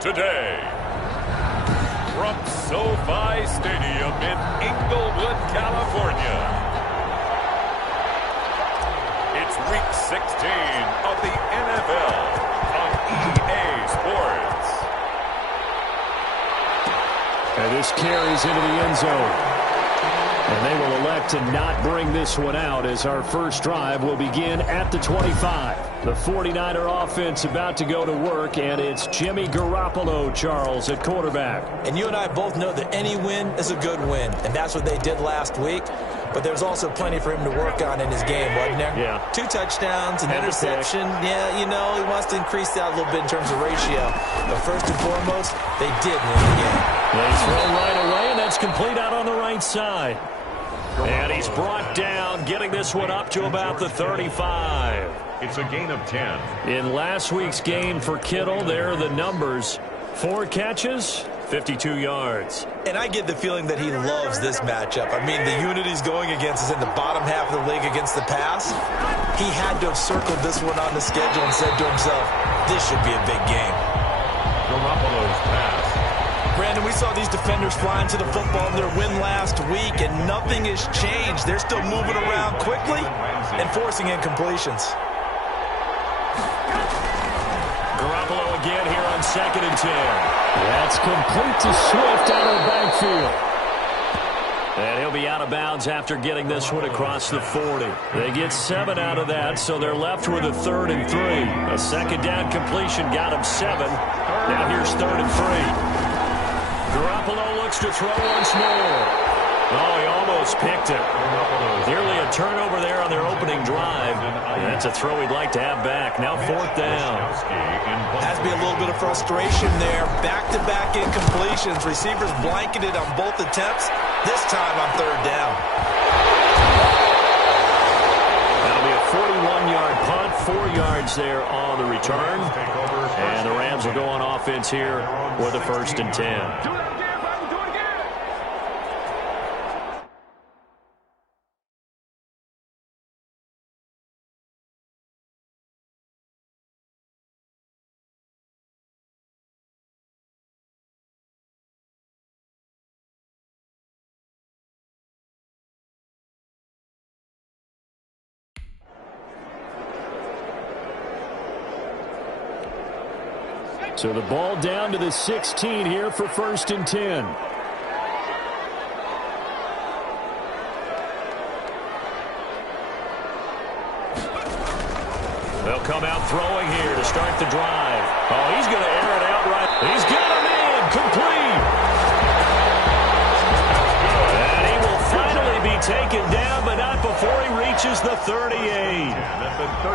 today. From SoFi Stadium in Inglewood, California, it's Week 16 of the NFL on EA Sports. And this carries into the end zone. And they will elect to not bring this one out as our first drive will begin at the 25. The 49er offense about to go to work, and it's Jimmy Garoppolo, Charles, at quarterback. And you and I both know that any win is a good win, and that's what they did last week. But there's also plenty for him to work on in his game, wasn't there? Yeah. 2 touchdowns, an interception. Yeah, you know, he wants to increase that a little bit in terms of ratio. But first and foremost, they did win the game. They throw right away, and that's complete out on the right side. And he's brought down, getting this one up to about the 35. It's a gain of 10. In last week's game for Kittle, there are the numbers. 4 catches, 52 yards. And I get the feeling that he loves this matchup. I mean, the unit he's going against is in the bottom half of the league against the pass. He had to have circled this one on the schedule and said to himself, this should be a big game. Garoppolo's pass. Brandon, we saw these defenders flying to the football in their win last week, and nothing has changed. They're still moving around quickly and forcing incompletions. Garoppolo again here on 2nd and 10. That's complete to Swift out of the backfield. And he'll be out of bounds after getting this one across the 40. They get 7 out of that, so they're left with a 3rd and 3. A second down completion got him 7. Now here's 3rd and 3. Garoppolo looks to throw once more. Oh, he almost picked it. Nearly a turnover there on their opening drive. That's a throw he'd like to have back. Now 4th down. Has to be a little bit of frustration there. Back-to-back incompletions. Receivers blanketed on both attempts. This time on 3rd down. That'll be a 41-yard punt. 4 yards there on the return. And the Rams will go on offense here with a 1st and 10. So the ball down to the 16 here for 1st and 10. They'll come out throwing here to start the drive. Oh, he's going to air it out right. He's got him in. Complete. And he will finally be taken down, but not before he reaches the 38.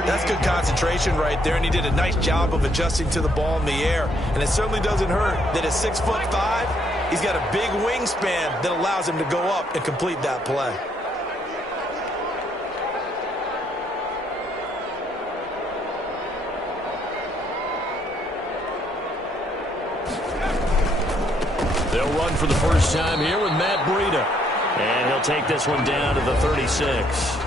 That's good concentration right there, and he did a nice job of adjusting to the ball in the air. And it certainly doesn't hurt that at 6'5", he's got a big wingspan that allows him to go up and complete that play. They'll run for the first time here with Matt Breida. And he'll take this one down to the 36.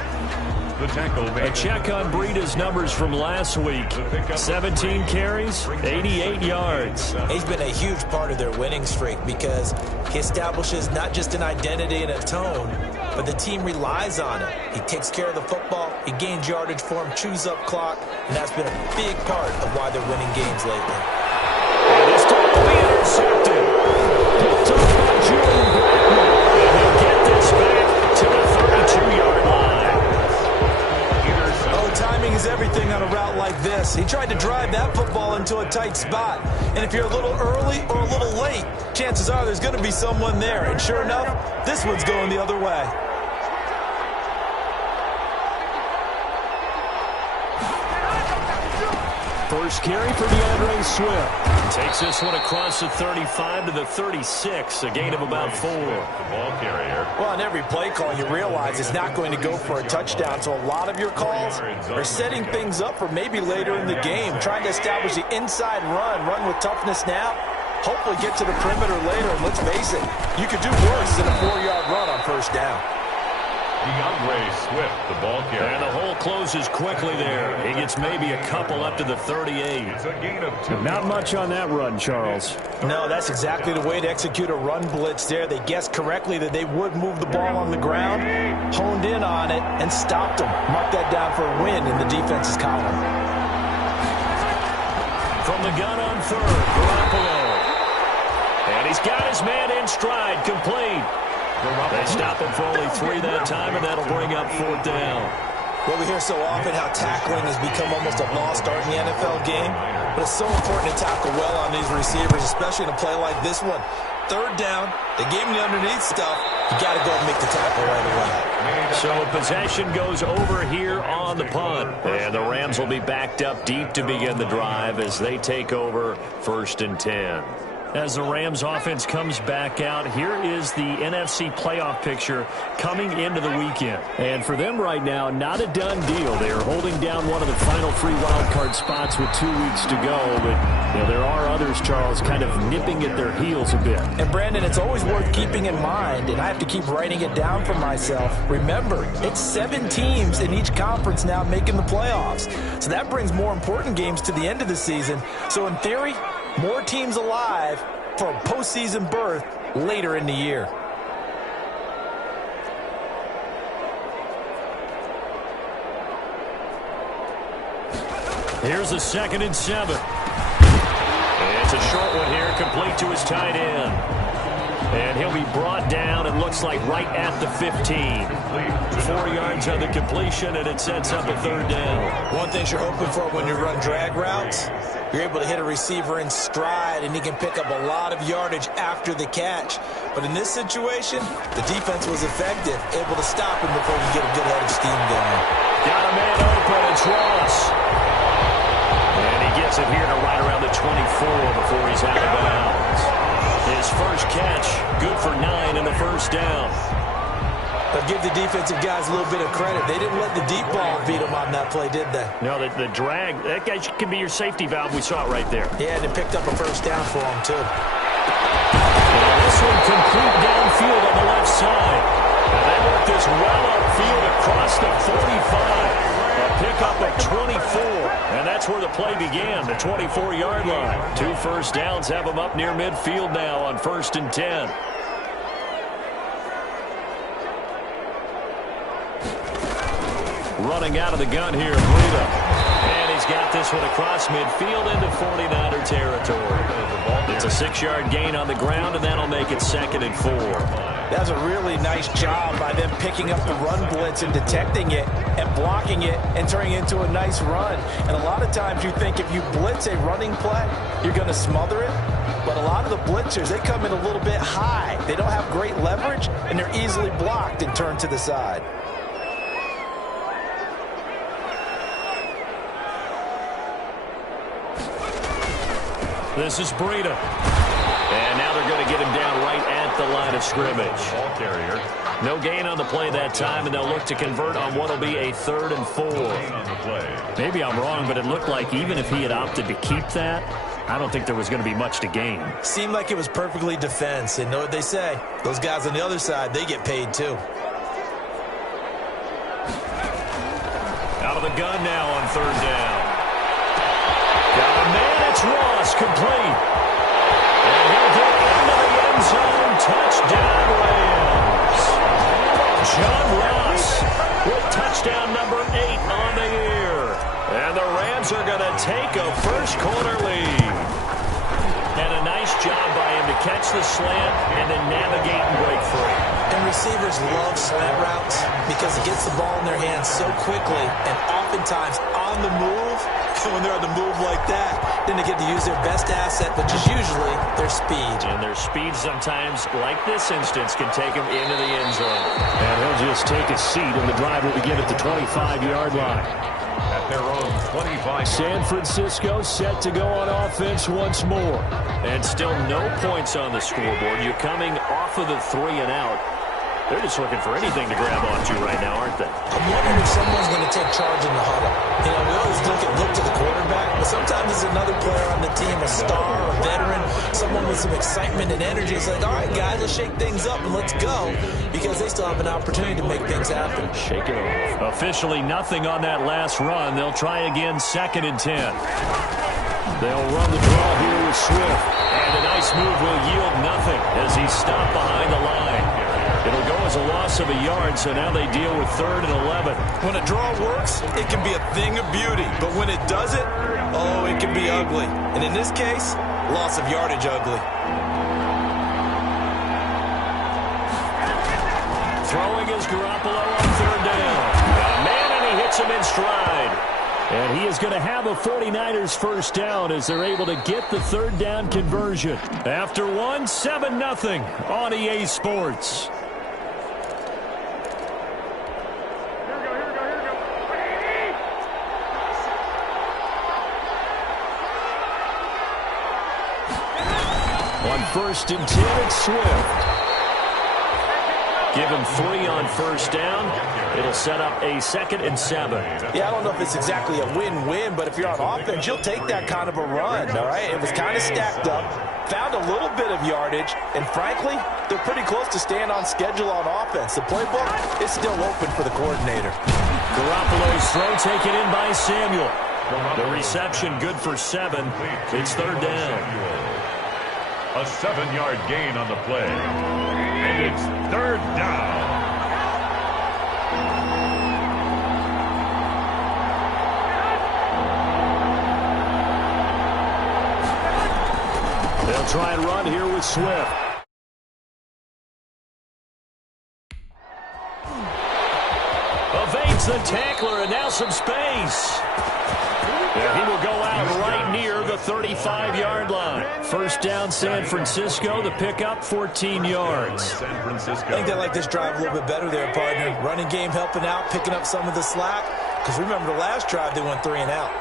The tackle. A check on Breida's numbers from last week. 17 carries, 88 yards. He's been a huge part of their winning streak because he establishes not just an identity and a tone, but the team relies on it. He takes care of the football, he gains yardage for him, chews up clock, and that's been a big part of why they're winning games lately. And this time will be intercepted. Picked off by Jordan Blackman. And he'll get this back to the 32-yard line. Timing is everything on a route like this. He tried to drive that football into a tight spot. And if you're a little early or a little late, chances are there's going to be someone there. And sure enough, this one's going the other way. First carry for DeAndre Swift. Takes this one across the 35 to the 36, a gain of about 4. The ball carrier. Well, on every play call, you realize it's not going to go for a touchdown. So a lot of your calls are setting things up for maybe later in the game, trying to establish the inside run with toughness now. Hopefully get to the perimeter later. And let's face it, you could do worse than a 4-yard run on first down. Swift, the ball carrier. And the hole closes quickly there. He gets maybe a couple up to the 38. It's a gain of 2. Not much on that run, Charles. No, that's exactly the way to execute a run blitz there. They guessed correctly that they would move the ball on the ground, honed in on it, and stopped them. Mark that down for a win in the defense's column. From the gun on third, Garoppolo. And he's got his man in stride, complete. They stop him for only 3 that time, and that'll bring up 4th down. Well, we hear so often how tackling has become almost a lost art in the NFL game, but it's so important to tackle well on these receivers, especially in a play like this one. 3rd down, they gave him the underneath stuff. You got to go and make the tackle right away. So possession goes over here on the punt, and the Rams will be backed up deep to begin the drive as they take over 1st and 10. As the Rams offense comes back out, here is the NFC playoff picture coming into the weekend. And for them right now, not a done deal. They are holding down one of the final 3 wild card spots with 2 weeks to go. But there are others, Charles, kind of nipping at their heels a bit. And Brandon, it's always worth keeping in mind, and I have to keep writing it down for myself. Remember, it's 7 teams in each conference now making the playoffs. So that brings more important games to the end of the season. So in theory, more teams alive for a postseason berth later in the year. Here's a 2nd and 7. It's a short one here, complete to his tight end. And he'll be brought down, it looks like, right at the 15. 4 yards on the completion, and it sets up a 3rd down. One thing you're hoping for when you run drag routes, you're able to hit a receiver in stride, and he can pick up a lot of yardage after the catch. But in this situation, the defense was effective, able to stop him before he get a good head of steam going. Got a man open, it's Ross. And he gets it here to right around the 24 before he's out of bounds. His first catch, good for 9 and a 1st down. But give the defensive guys a little bit of credit. They didn't let the deep ball beat them on that play, did they? No, the drag, that guy can be your safety valve. We saw it right there. Yeah, and it picked up a 1st down for him, too. Now this one complete downfield on the left side. And they work this well upfield across the 45. A pickup of 24. And that's where the play began, the 24-yard line. 2 first downs have them up near midfield now on 1st and 10. Running out of the gun here, Breida. And he's got this one across midfield into 49er territory. It's a 6-yard gain on the ground, and that'll make it 2nd and 4. That's a really nice job by them picking up the run blitz and detecting it and blocking it and turning it into a nice run. And a lot of times you think if you blitz a running play, you're going to smother it. But a lot of the blitzers, they come in a little bit high. They don't have great leverage, and they're easily blocked and turned to the side. This is Breida. And now they're going to get him down right at the line of scrimmage. Ball carrier. No gain on the play that time, and they'll look to convert on what will be a 3rd and 4. On the play. Maybe I'm wrong, but it looked like even if he had opted to keep that, I don't think there was going to be much to gain. Seemed like it was perfectly defense, and know what they say. Those guys on the other side, they get paid too. Out of the gun now on 3rd down. Got a man, it's Ross, complete. And he'll get into the end zone. Touchdown, Rams. John Ross with touchdown number 8 on the year. And the Rams are going to take a first-quarter lead. And a nice job by him to catch the slant and then navigate and break free. And receivers love slant routes because it gets the ball in their hands so quickly and oftentimes on the move. And when they're on the move like that, then they get to use their best asset, which is usually their speed. And their speed sometimes, like this instance, can take them into the end zone. And he'll just take a seat, and the drive will begin at the 25-yard line. At their own 25. San Francisco set to go on offense once more. And still no points on the scoreboard. You're coming off of the 3 and out. They're just looking for anything to grab onto right now, aren't they? I'm wondering if someone's going to take charge in the huddle. You know, we always look to the quarterback, but sometimes there's another player on the team, a star, a veteran, someone with some excitement and energy. It's like, all right, guys, let's shake things up and let's go, because they still have an opportunity to make things happen. Shake it off. Officially nothing on that last run. They'll try again, 2nd and 10. They'll run the draw here with Swift. And a nice move will yield nothing as he's stopped behind the line. It'll go as a loss of a yard, so now they deal with 3rd and 11. When a draw works, it can be a thing of beauty. But when it doesn't, oh, it can be ugly. And in this case, loss of yardage ugly. Throwing is Garoppolo on 3rd down. Man, and he hits him in stride. And he is going to have a 49ers first down as they're able to get the 3rd down conversion. After 7-0 on EA Sports. On 1st and 10, it's Swift. Give him 3 on 1st down. It'll set up a 2nd and 7. Yeah, I don't know if it's exactly a win-win, but if you're on offense, you'll take that kind of a run, all right? It was kind of stacked up, found a little bit of yardage, and frankly, they're pretty close to staying on schedule on offense. The playbook is still open for the coordinator. Garoppolo's throw taken in by Samuel. The reception good for 7. It's 3rd down. A 7-yard gain on the play. And it's 3rd down. They'll try and run here with Swift. Evades the tackler, and now some space. And he will go out right near the 35-yard line. 1st down, San Francisco. The pickup, 14 yards. I think they like this drive a little bit better there, partner. Running game helping out, picking up some of the slack. Because remember, the last drive, they went 3 and out.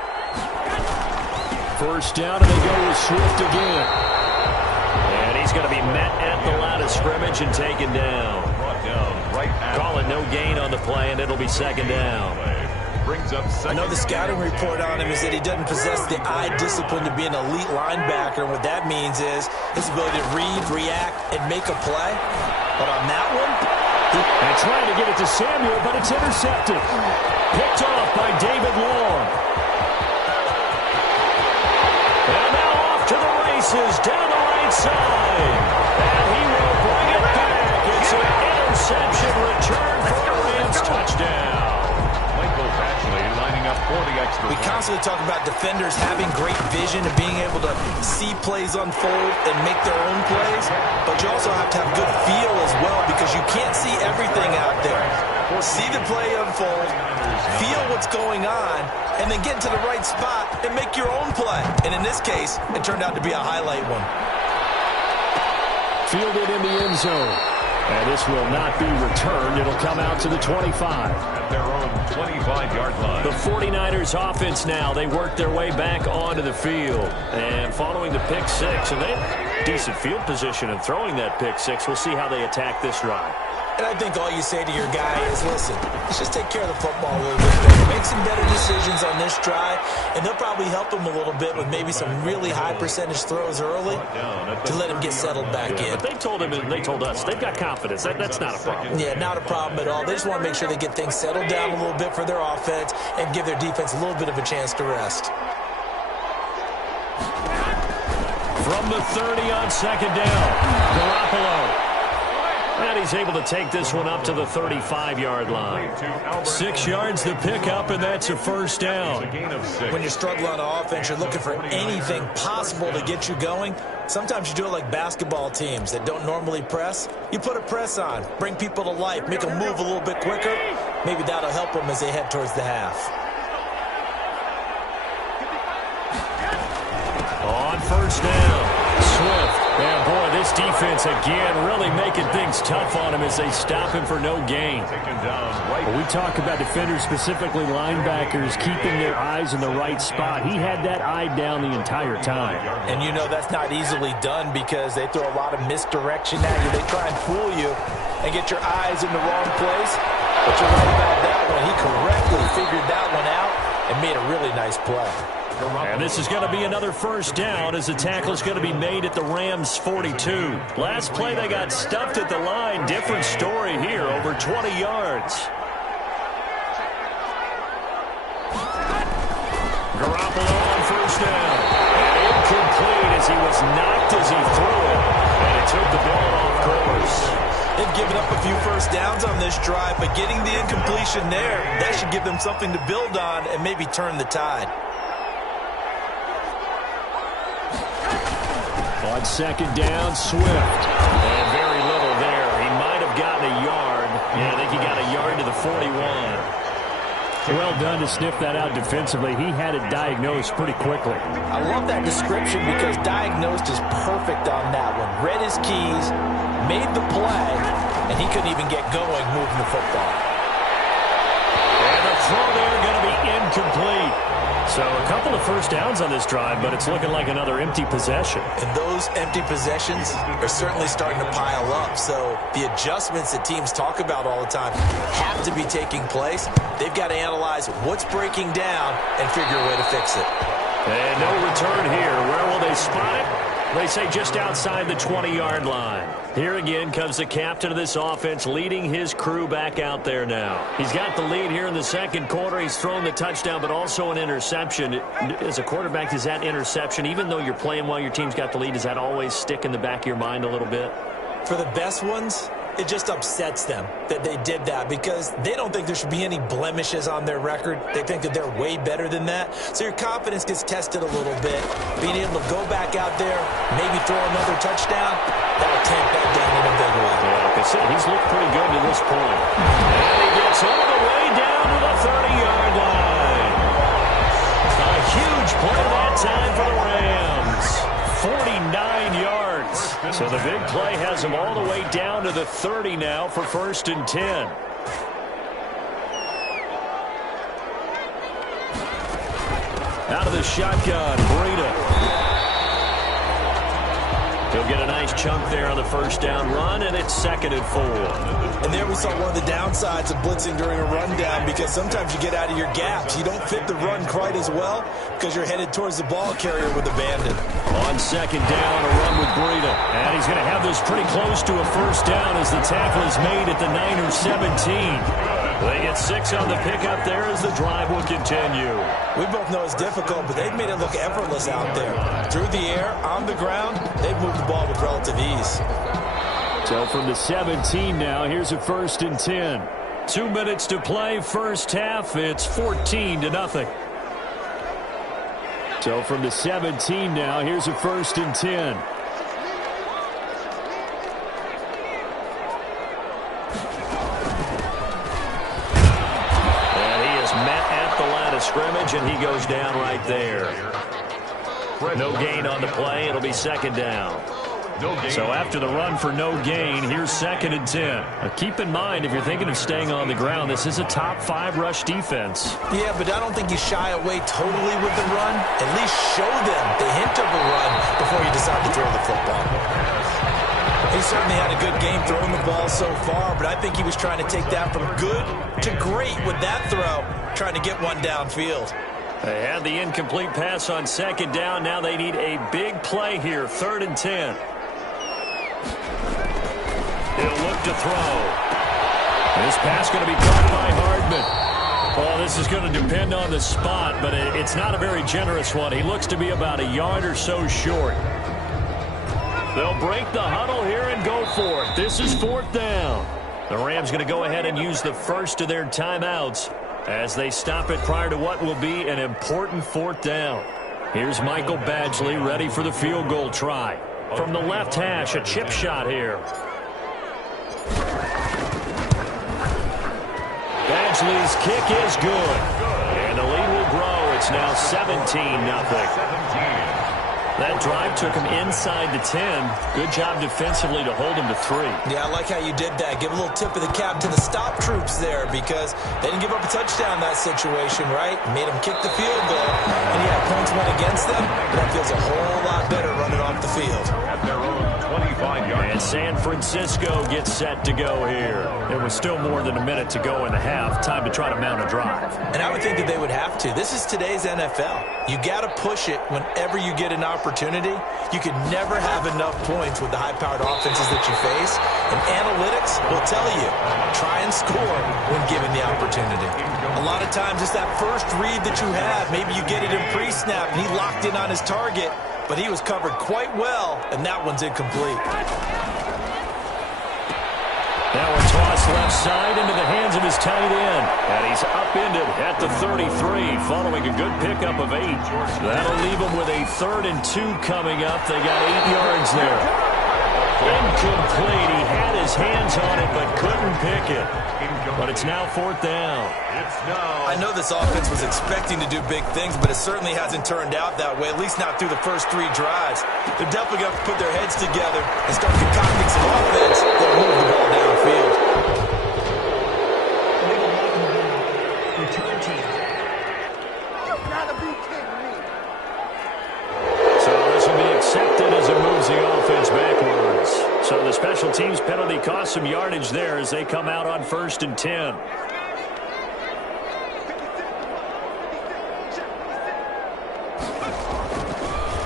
1st down, and they go with Swift again. And he's going to be met at the line of scrimmage and taken down. Call it no gain on the play, and it'll be 2nd down. I know the scouting report on him is that he doesn't possess the eye discipline to be an elite linebacker. And what that means is his ability to read, react, and make a play. But on that one, and trying to get it to Samuel, but it's intercepted. Picked off by David Long. And now off to the races down the right side. And he will bring it back. It's an interception return for a Rams touchdown. Lining up for the extra. We constantly talk about defenders having great vision and being able to see plays unfold and make their own plays, but you also have to have good feel as well because you can't see everything out there. See the play unfold, feel what's going on, and then get into the right spot and make your own play. And in this case, it turned out to be a highlight one. Fielded in the end zone. And this will not be returned. It'll come out to the 25. At their own 25-yard line. The 49ers offense now. They work their way back onto the field. And following the pick 6, and they have decent field position in throwing that pick 6. We'll see how they attack this drive. And I think all you say to your guy is, listen, let's just take care of the football a little bit better. Make some better decisions on this drive, and they'll probably help him a little bit with maybe some really high percentage throws early to let him get settled back in. But they told him and they told us they've got confidence. That's not a problem. Yeah, not a problem at all. They just want to make sure they get things settled down a little bit for their offense and give their defense a little bit of a chance to rest. From the 30 on 2nd down, Garoppolo. And he's able to take this one up to the 35-yard line. 6 yards the pickup, and that's a 1st down. When you're struggling on offense, you're looking for anything possible to get you going. Sometimes you do it like basketball teams that don't normally press. You put a press on, bring people to life, make them move a little bit quicker. Maybe that'll help them as they head towards the half. On 1st down, Swift. And boy, this defense again really making things tough on him as they stop him for no gain. We talk about defenders, specifically linebackers, keeping their eyes in the right spot. He had that eye down the entire time. And you know that's not easily done because they throw a lot of misdirection at you. They try and fool you. and get your eyes in the wrong place. But you're right about that one. He correctly figured that one out and made a really nice play. And this is going to be another first down as the tackle is going to be made at the Rams' 42. Last play they got stuffed at the line. Different story here, over 20 yards. Garoppolo on first down. And incomplete as he was knocked as he threw it. And it took the ball off course. They've given up a few first downs on this drive, but getting the incompletion there, that should give them something to build on and maybe turn the tide. On second down, Swift. And very little there. He might have gotten a yard. Yeah, I think he got a yard to the 41. Well done to sniff that out defensively. He had it diagnosed pretty quickly. I love that description because diagnosed is perfect on that one. Read his keys, made the play, and he couldn't even get going moving the football. And the throw there going to be incomplete. So a couple of first downs on this drive, but it's looking like another empty possession. And those empty possessions are certainly starting to pile up. So the adjustments that teams talk about all the time have to be taking place. They've got to analyze what's breaking down and figure a way to fix it. And no return here. Where will they spot it? They say just outside the 20-yard line. Here again comes the captain of this offense leading his crew back out there now. He's got the lead here in the second quarter. He's thrown the touchdown, but also an interception. As a quarterback, does that interception, even though you're playing while your team's got the lead, does that always stick in the back of your mind a little bit? For the best ones, it just upsets them that they did that because they don't think there should be any blemishes on their record. They think that they're way better than that. So your confidence gets tested a little bit. Being able to go back out there, maybe throw another touchdown, that'll tamp that down in a big way. Yeah, like I said, he's looked pretty good to this point. And he gets all the way down to the 30-yard line. A huge play that time for the Rams. 49 yards. So the big play has them all the way down to the 30 now for 1st and 10. Out of the shotgun, Breida. He'll get a nice chunk there on the first down run, and it's 2nd and 4. And there we saw one of the downsides of blitzing during a rundown because sometimes you get out of your gaps. You don't fit the run quite as well because you're headed towards the ball carrier with abandon. On 2nd down, a run with Breida. And he's going to have this pretty close to a first down as the tackle is made at the Niners 17. They get 6 on the pickup there as the drive will continue. We both know it's difficult, but they've made it look effortless out there. Through the air, on the ground, they've moved the ball with relative ease. So from the 17 now, here's a 1st and 10. 2 minutes to play, first half. It's 14-0. So from the 17 now, here's a 1st and 10. Scrimmage, and he goes down right there. No gain on the play. It'll be 2nd down. So after the run for no gain, here's 2nd and 10. Now keep in mind, if you're thinking of staying on the ground, this is a top 5 rush defense. Yeah, but I don't think you shy away totally with the run. At least show them the hint of a run before you decide to throw the football. He certainly had a good game throwing the ball so far, but I think he was trying to take that from good to great with that throw, trying to get one downfield. They had the incomplete pass on 2nd down. Now they need a big play here, 3rd and 10. He'll look to throw. This pass going to be caught by Hardman. Well, this is going to depend on the spot, but it's not a very generous one. He looks to be about a yard or so short. They'll break the huddle here and go for it. This is 4th down. The Rams going to go ahead and use the first of their timeouts as they stop it prior to what will be an important 4th down. Here's Michael Badgley ready for the field goal try. From the left hash, a chip shot here. Badgley's kick is good. And the lead will grow. It's now 17-0. That drive took him inside the 10. Good job defensively to hold him to 3. Yeah, I like how you did that. Give a little tip of the cap to the stop troops there because they didn't give up a touchdown in that situation, right? Made them kick the field goal. And yeah, points went against them, but that feels a whole lot better running off the field. At their own 25. 35-yard. And San Francisco gets set to go here. There was still more than a minute to go in the half. Time to try to mount a drive. And I would think that they would have to. This is today's NFL. You got to push it whenever you get an opportunity. You can never have enough points with the high-powered offenses that you face. And analytics will tell you, try and score when given the opportunity. A lot of times it's that first read that you have. Maybe you get it in pre-snap and he locked in on his target, but he was covered quite well, and that one's incomplete. Now a toss left side into the hands of his tight end. And he's upended at the 33, following a good pickup of 8. That'll leave him with a 3rd and 2 coming up. They got 8 yards there. Incomplete. He had his hands on it, but couldn't pick it. But it's now 4th down. I know this offense was expecting to do big things, but it certainly hasn't turned out that way, at least not through the first 3 drives. They're definitely going to have to put their heads together and start concocting some offense that'll move the ball downfield. So this will be accepted as it moves the offense backwards. So the special teams penalty cost some yardage there as they come out on 1st and 10.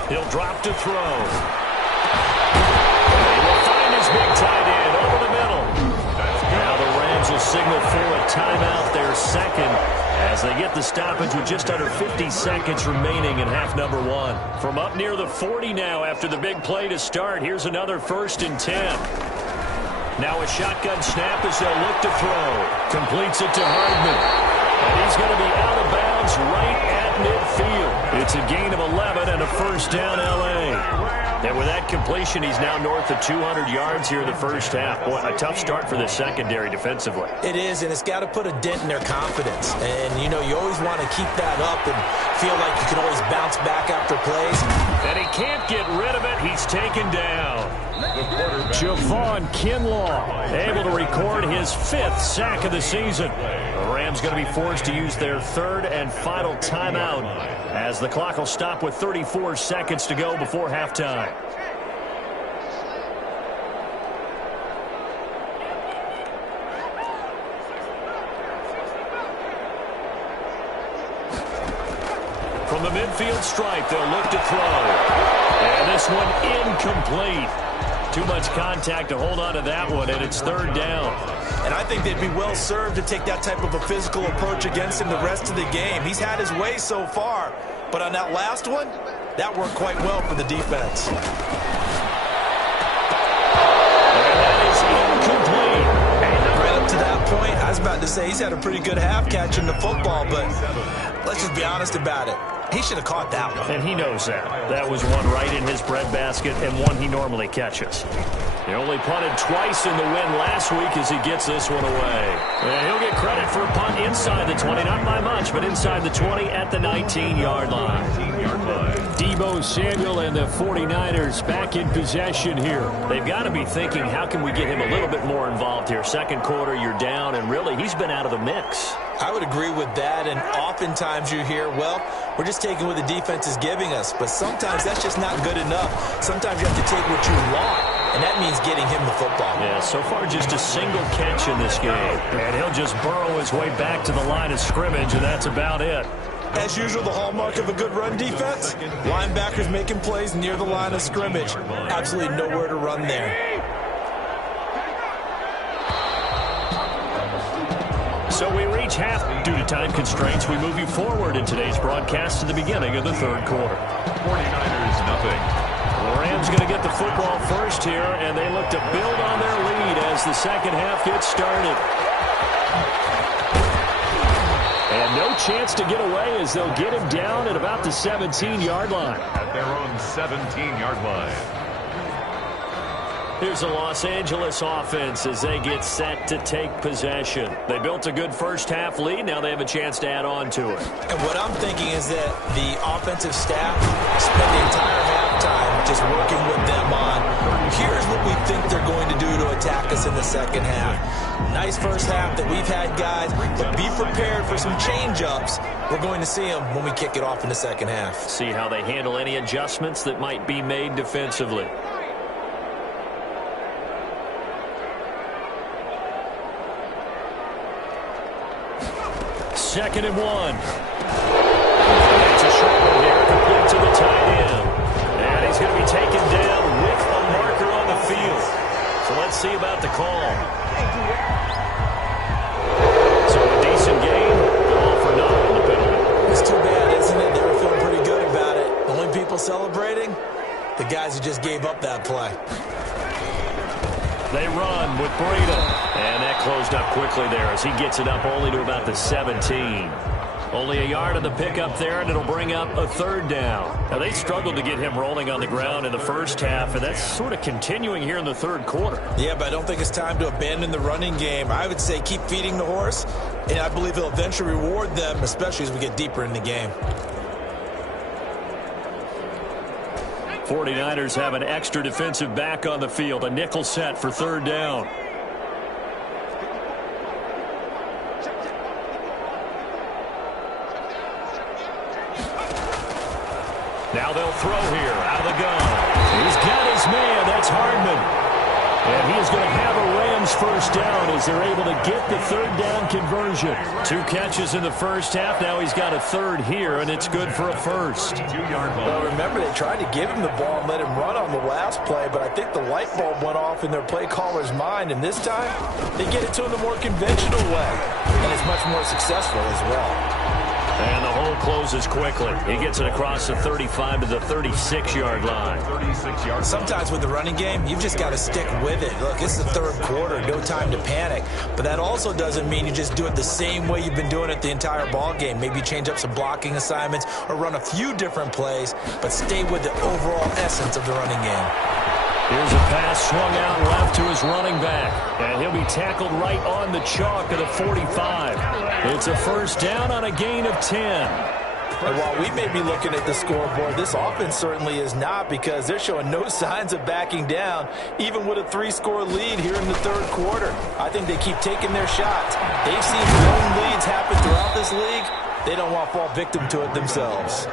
He'll drop to throw. He will find his big tight end over the middle. Now the Rams will signal for a timeout, their 2nd, as they get the stoppage with just under 50 seconds remaining in half number 1. From up near the 40 now after the big play to start, here's another 1st and 10. Now a shotgun snap as they'll look to throw. Completes it to Hardman. And he's going to be out of bounds right at midfield. It's a gain of 11 and a 1st down L.A. And with that completion, he's now north of 200 yards here in the first half. Boy, a tough start for the secondary defensively. It is, and it's got to put a dent in their confidence. And, you know, you always want to keep that up and feel like you can always bounce back after plays. And he can't get rid of it. He's taken down. Javon Kinlaw able to record his 5th sack of the season. The Rams going to be forced to use their 3rd and final timeout as the clock will stop with 34 seconds to go before halftime. From the midfield stripe, they'll look to throw. And this one incomplete. Too much contact to hold on to that one, and it's 3rd down. And I think they'd be well served to take that type of a physical approach against him the rest of the game. He's had his way so far, but on that last one, that worked quite well for the defense. And that is incomplete. Right up to that point, I was about to say he's had a pretty good half catching the football, but let's just be honest about it. He should have caught that one. And he knows that. That was one right in his breadbasket and one he normally catches. He only punted twice in the win last week as he gets this one away. And he'll get credit for a punt inside the 20, not by much, but inside the 20 at the 19-yard line. Deebo Samuel and the 49ers back in possession here. They've got to be thinking, how can we get him a little bit more involved here? 2nd quarter, you're down, and really, he's been out of the mix. I would agree with that, and oftentimes you hear, well, we're just taking what the defense is giving us, but sometimes that's just not good enough. Sometimes you have to take what you want, and that means getting him the football. Yeah, so far just a single catch in this game, and he'll just burrow his way back to the line of scrimmage, and that's about it. As usual, the hallmark of a good run defense, linebackers making plays near the line of scrimmage. Absolutely nowhere to run there. So we reach half. Due to time constraints, we move you forward in today's broadcast to the beginning of the 3rd quarter. 49ers, nothing. The Rams going to get the football first here, and they look to build on their lead as the 2nd half gets started. And no chance to get away as they'll get him down at about the 17-yard line. At their own 17-yard line. Here's the Los Angeles offense as they get set to take possession. They built a good first half lead. Now they have a chance to add on to it. And what I'm thinking is that the offensive staff spent the entire halftime just working with them on, here's what we think they're going to do to attack us in the 2nd half. Nice first half that we've had, guys, but be prepared for some change-ups. We're going to see them when we kick it off in the 2nd half. See how they handle any adjustments that might be made defensively. 2nd and 1. It's a short one here, complete to the tight end. And he's going to be taken down with a marker on the field. So let's see about the call. So a decent game, but all for naught on the penalty. It's too bad, isn't it? They were feeling pretty good about it. The only people celebrating, the guys who just gave up that play. They run with Breida. And that closed up quickly there as he gets it up only to about the 17. Only a yard on the pickup there, and it'll bring up a 3rd down. Now, they struggled to get him rolling on the ground in the first half, and that's sort of continuing here in the 3rd quarter. Yeah, but I don't think it's time to abandon the running game. I would say keep feeding the horse, and I believe he'll eventually reward them, especially as we get deeper in the game. 49ers have an extra defensive back on the field, a nickel set for 3rd down. Now they'll throw here out of the gun. He's got his man. That's Hardman. And he is going to have a Rams 1st down as they're able to get the 3rd down conversion. 2 catches in the first half. Now he's got a 3rd here, and it's good for a 1st. Well, remember, they tried to give him the ball and let him run on the last play, but I think the light bulb went off in their play caller's mind, and this time they get it to him the more conventional way, and it's much more successful as well. And the hole closes quickly. He gets it across the 35 to the 36-yard line. Sometimes with the running game, you've just got to stick with it. Look, it's the 3rd quarter, no time to panic. But that also doesn't mean you just do it the same way you've been doing it the entire ball game. Maybe change up some blocking assignments or run a few different plays, but stay with the overall essence of the running game. Here's a pass swung out left to his running back. And he'll be tackled right on the chalk of the 45. It's a 1st down on a gain of 10. And while we may be looking at the scoreboard, this offense certainly is not, because they're showing no signs of backing down, even with a 3-score lead here in the 3rd quarter. I think they keep taking their shots. They've seen blown leads happen throughout this league. They don't want to fall victim to it themselves.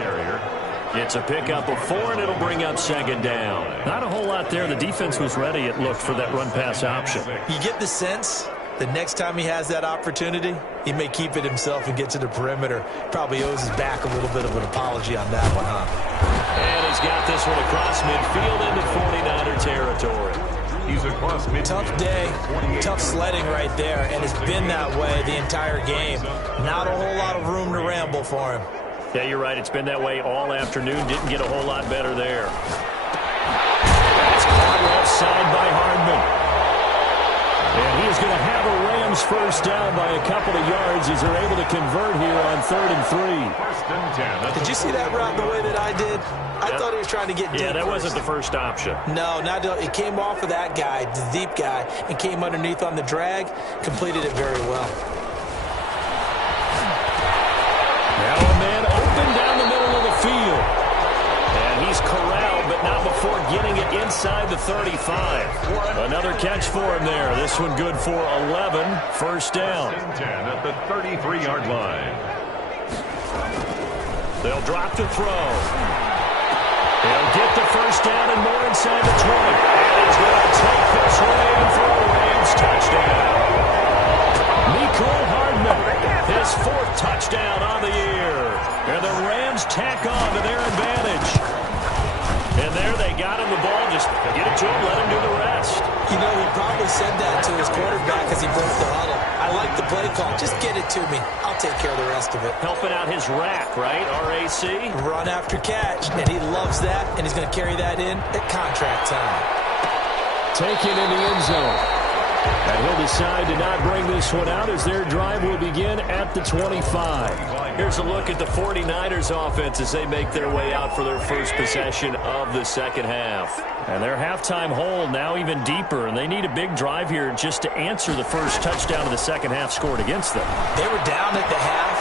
It's a pickup of 4, and it'll bring up 2nd down. Not a whole lot there. The defense was ready, it looked, for that run-pass option. You get the sense the next time he has that opportunity, he may keep it himself and get to the perimeter. Probably owes his back a little bit of an apology on that one, huh? And he's got this one across midfield into 49er territory. He's across midfield. Tough day, tough sledding right there, and it's been that way the entire game. Not a whole lot of room to ramble for him. Yeah, you're right. It's been that way all afternoon. Didn't get a whole lot better there. That's caught left side by Hardman. And he is going to have a Rams 1st down by a couple of yards as they're able to convert here on 3rd and 3. Did you see that route the way that I did? I thought he was trying to get deep. Yeah, that wasn't the first option. No, not it came off of that guy, the deep guy, and came underneath on the drag. Completed it very well. Now a man open down the middle of the field. And he's corralled, but not before getting it inside the 35. Another catch for him there. This one good for 11. 1st down. 10 at the 33-yard line. They'll drop to throw. They'll get the 1st down and more inside the 20. And he's going to take this one in for a Rams touchdown. Mecole Hardman, his 4th touchdown on the year. And the Rams tack on to their advantage. And there they got him the ball. Just get it to him, let him do the rest. You know, he probably said that to his quarterback as he broke the huddle. I like the play call. Just get it to me. I'll take care of the rest of it. Helping out his rack, right? RAC. Run after catch. And he loves that, and he's going to carry that in at contract time. Taken in the end zone. And he'll decide to not bring this one out as their drive will begin at the 25. Here's a look at the 49ers offense as they make their way out for their first possession of the second half. And their halftime hole now even deeper, and they need a big drive here just to answer the first touchdown of the second half scored against them. They were down at the half.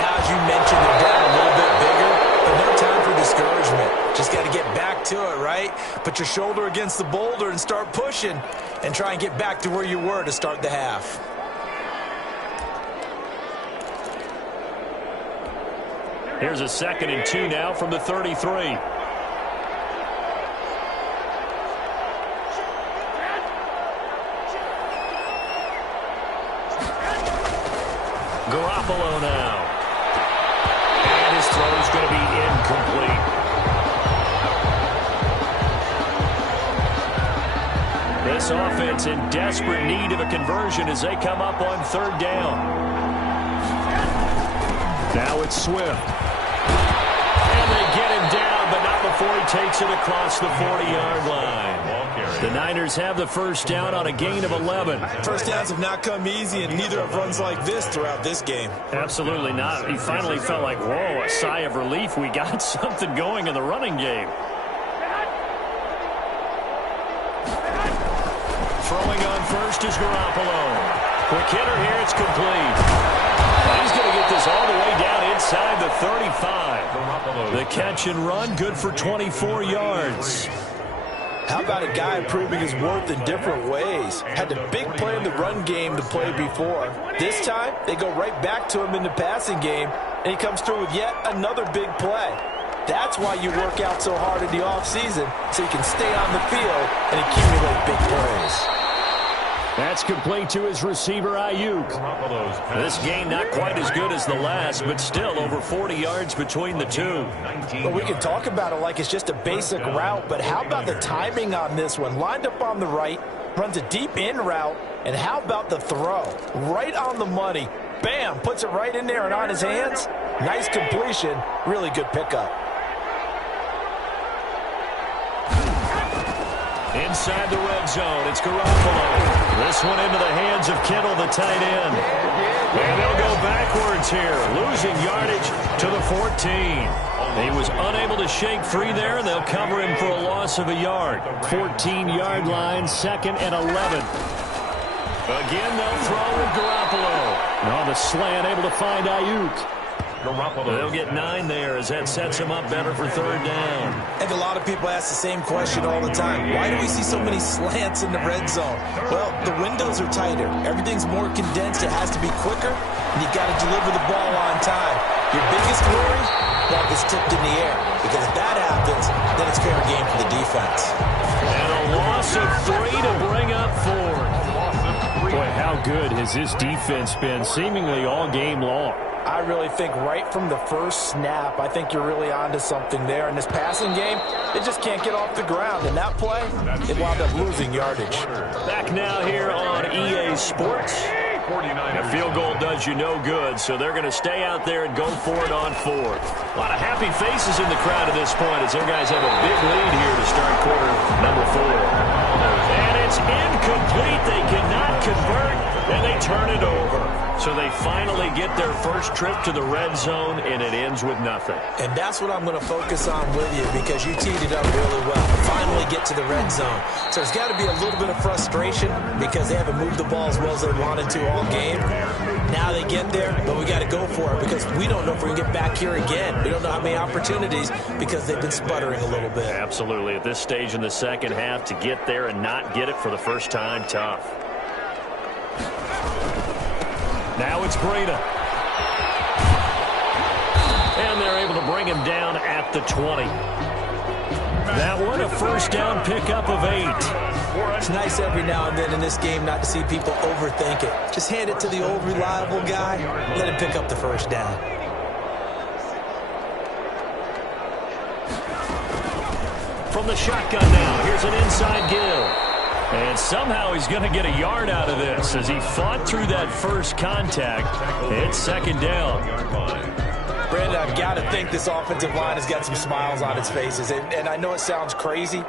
Now, as you mentioned, they're down a little bit bigger, but no time for discouragement. Just got to get back to it, right? Put your shoulder against the boulder and start pushing and try and get back to where you were to start the half. Here's a 2nd and 2 now from the 33. Garoppolo now. And his throw is going to be incomplete. This offense in desperate need of a conversion as they come up on third down. Now it's Swift. And they get him down, but not before he takes it across the 40-yard line. The Niners have the first down on a gain of 11. First downs have not come easy, and neither have runs like this throughout this game. Absolutely not. He finally felt like, whoa, a sigh of relief. We got something going in the running game. Throwing on first is Garoppolo. Quick hitter here, it's complete. And he's going to get this all the way down inside the 35. The catch and run, good for 24 yards. How about a guy proving his worth in different ways? Had the big play in the run game to play before. This time, they go right back to him in the passing game, and he comes through with yet another big play. That's why you work out so hard in the offseason, so you can stay on the field and accumulate big plays. That's complete to his receiver, Ayuk. This game not quite as good as the last, but still over 40 yards between the two. But we can talk about it like it's just a basic route, but how about the timing on this one? Lined up on the right, runs a deep in route, and how about the throw? Right on the money. Bam, puts it right in there and on his hands. Nice completion, really good pickup. Inside the red zone, it's Garoppolo. This one into the hands of Kittle, the tight end. And they'll go backwards here, losing yardage to the 14. He was unable to shake free there, and they'll cover him for a loss of a yard. 14-yard line, 2nd and 11. Again, they'll throw with Garoppolo. On the slant, able to find Ayuk. They'll get 9 there as that sets him up better for third down. I think a lot of people ask the same question all the time. Why do we see so many slants in the red zone? Well, the windows are tighter. Everything's more condensed. It has to be quicker, and you've got to deliver the ball on time. Your biggest worry? Ball gets tipped in the air. Because if that happens, then it's fair game for the defense. And a loss of 3 to bring up 4. Boy, how good has this defense been seemingly all game long? I really think right from the first snap, I think you're really onto something there. In this passing game, they just can't get off the ground. And that play, it wound up losing yardage. Back now here on EA Sports. A field goal does you no good, so they're going to stay out there and go for it on 4th. A lot of happy faces in the crowd at this point as their guys have a big lead here to start quarter number 4. And it's incomplete. They cannot convert, and they turn it over. So they finally get their first trip to the red zone, and it ends with nothing. And that's what I'm going to focus on with you because you teed it up really well. Finally get to the red zone. So there's got to be a little bit of frustration because they haven't moved the ball as well as they wanted to all game. Now they get there, but we got to go for it because we don't know if we can get back here again. We don't know how many opportunities because they've been sputtering a little bit. Absolutely. At this stage in the second half, to get there and not get it for the first time, tough. Now it's Breida. And they're able to bring him down at the 20. That one, a first down pickup of 8. It's nice every now and then in this game not to see people overthink it. Just hand it to the old reliable guy, let him pick up the first down. From the shotgun now, here's an inside give. And somehow he's going to get a yard out of this as he fought through that first contact. It's second down. Brandon, I've got to think this offensive line has got some smiles on its faces. And I know it sounds crazy,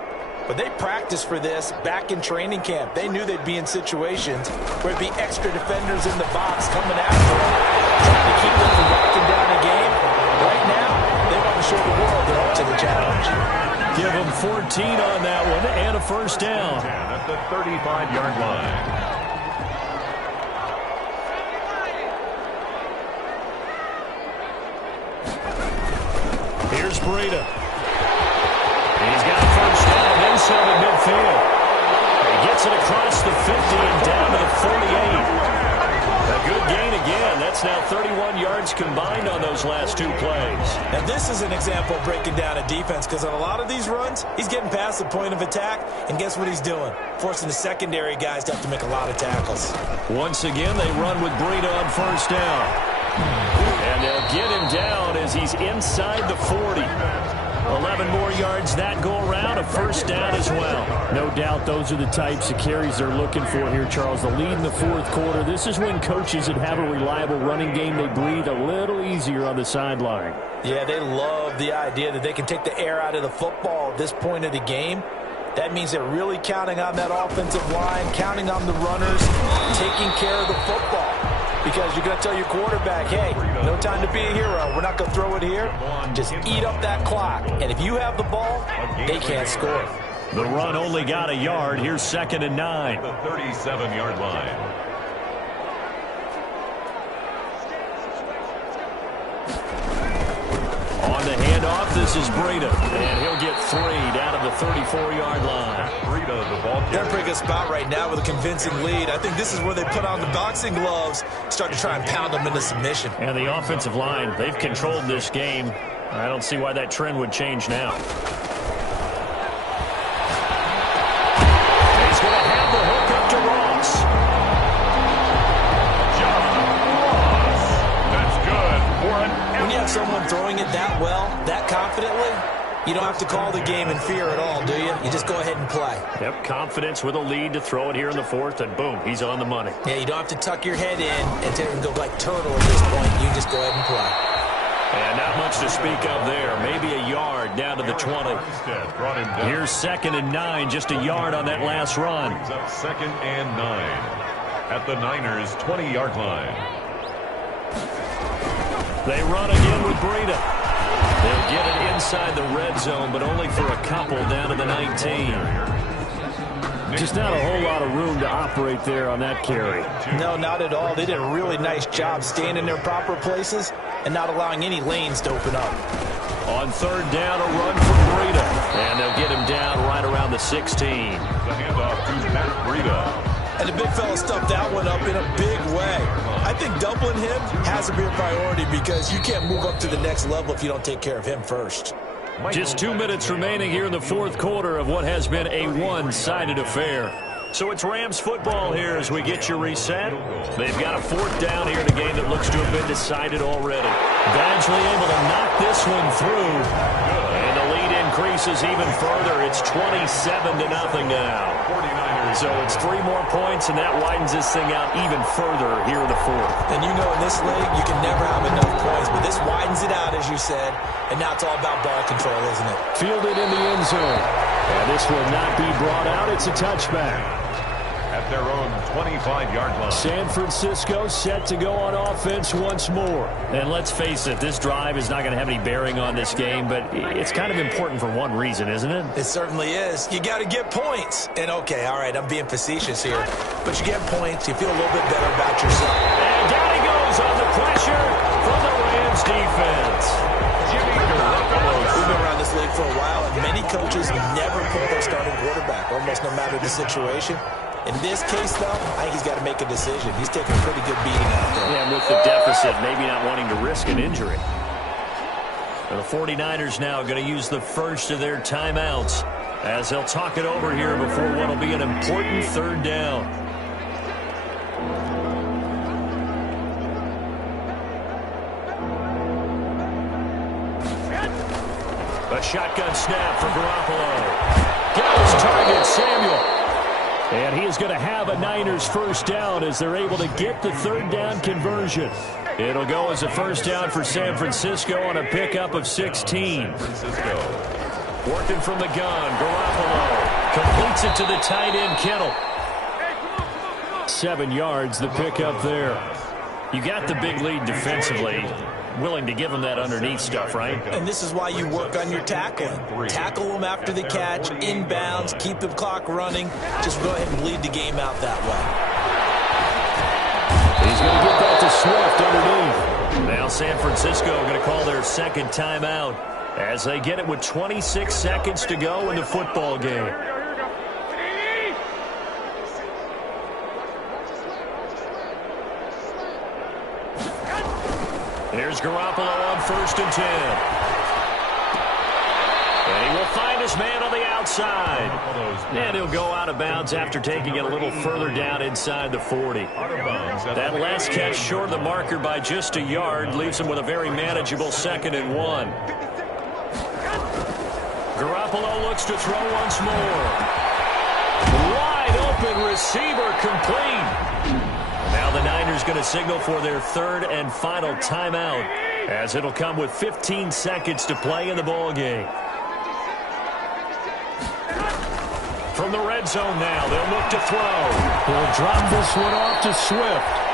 but they practiced for this back in training camp. They knew they'd be in situations where it'd be extra defenders in the box coming after them, trying to keep them from locking down a game. Right now, they want to show the world they're up to the challenge. Give them 14 on that one and a first down. At the 35-yard line. Here's Breida. He's got a first down inside of midfield. He gets it across the 50 and down to the 48. A good gain again. That's now 31 yards combined on those last 2 plays. Now, this is an example of breaking down a defense because on a lot of these runs, he's getting past the point of attack, and guess what he's doing? Forcing the secondary guys to have to make a lot of tackles. Once again, they run with Breida on first down. And they'll get him down as he's inside the 40. 11 more yards that go around, a first down as well. No doubt those are the types of carries they're looking for here, Charles. The lead in the fourth quarter. This is when coaches that have a reliable running game, they breathe a little easier on the sideline. Yeah, they love the idea that they can take the air out of the football at this point of the game. That means they're really counting on that offensive line, counting on the runners, taking care of the football. Because you're going to tell your quarterback, hey, no time to be a hero. We're not going to throw it here. Just eat up that clock. And if you have the ball, they can't score. The run only got a yard. Here's 2nd and 9. The 37-yard line. On the handoff, this is Breida. And he'll get 3 down at the 34-yard line. Breida, the ball They're in a carrier. pretty good spot right now with a convincing lead. I think this is where they put on the boxing gloves, start to try and pound them into submission. And the offensive line, they've controlled this game. I don't see why that trend would change now. He's going to have the hook up to Ross. That's good for an When you have someone throwing it that well, that confidently, you don't have to call the game in fear at all, do you? You just go ahead and play. Yep, confidence with a lead to throw it here in the fourth, and boom, he's on the money. Yeah, you don't have to tuck your head in and go like turtle at this point. You just go ahead and play. And not much to speak of there. Maybe a yard down to the 20. brought him down. Here's 2nd and 9, just a yard on that last run. Brings up 2nd and 9 at the Niners' 20-yard line. They run again with Breida. They'll get it inside the red zone, but only for a couple down to the 19. Just not a whole lot of room to operate there on that carry. No, not at all. They did a really nice job staying in their proper places and not allowing any lanes to open up. On 3rd down, a run from Breida. And they'll get him down right around the 16. The handoff to Matt Breida. And the big fella stuffed that one up in a big way. I think doubling him has to be a priority because you can't move up to the next level if you don't take care of him first. Just 2 minutes remaining here in the fourth quarter of what has been a one-sided affair. So it's Rams football here as we get you reset. They've got a 4th down here in a game that looks to have been decided already. Badgley able to knock this one through. And the lead increases even further. It's 27-0 now. 49ers. So it's 3 more points, and that widens this thing out even further here in the fourth. And you know in this league, you can never have enough points, but this widens it out, as you said, and now it's all about ball control, isn't it? Fielded in the end zone. And this will not be brought out. It's a touchback. At their own 25-yard line. San Francisco set to go on offense once more. And let's face it, this drive is not going to have any bearing on this game, but it's kind of important for one reason, isn't it? It certainly is. You got to get points. And, okay, all right, I'm being facetious here. But you get points, you feel a little bit better about yourself. And down he goes on the pressure from the Rams defense. We've been around this league for a while, and many coaches never pull their starting quarterback, almost no matter the situation. In this case, though, I think he's got to make a decision. He's taking a pretty good beating out there. Yeah, and with the deficit, maybe not wanting to risk an injury. The 49ers now going to use the first of their timeouts as they'll talk it over here before what will be an important 3rd down. A shotgun snap for Garoppolo. Goes target Samuel. And he is going to have a Niners first down as they're able to get the 3rd down conversion. It'll go as a first down for San Francisco on a pickup of 16. Francisco. Working from the gun, Garoppolo completes it to the tight end, Kittle. 7 yards, the pickup there. You got the big lead defensively. Willing to give them that underneath stuff, right? And this is why you work on your tackling. Tackle them after the catch, inbounds, keep the clock running. Just go ahead and bleed the game out that way. He's going to get that to Swift underneath. Now San Francisco going to call their 2nd timeout as they get it with 26 seconds to go in the football game. Here's Garoppolo on 1st and 10. And he will find his man on the outside. And he'll go out of bounds after taking it a little further down inside the 40. That last catch short of the marker by just a yard leaves him with a very manageable 2nd and 1. Garoppolo looks to throw once more. Wide open receiver complete. Now the Niners going to signal for their 3rd and final timeout, as it'll come with 15 seconds to play in the ball game. From the red zone now, they'll look to throw. He'll drop this one off to Swift.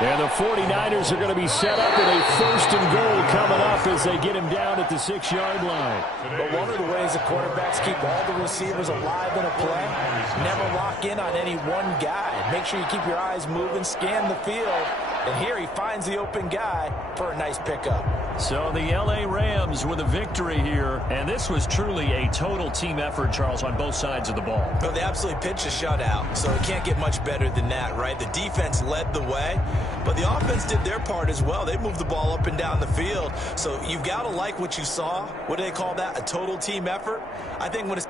And the 49ers are going to be set up with a 1st and goal coming up as they get him down at the 6-yard line. But one of the ways the quarterbacks keep all the receivers alive in a play, never lock in on any one guy. Make sure you keep your eyes moving, scan the field. And here he finds the open guy for a nice pickup. So the L.A. Rams with a victory here. And this was truly a total team effort, Charles, on both sides of the ball. Well, they absolutely pitched a shutout, so it can't get much better than that, right? The defense led the way, but the offense did their part as well. They moved the ball up and down the field. So you've got to like what you saw. What do they call that? A total team effort? I think when it's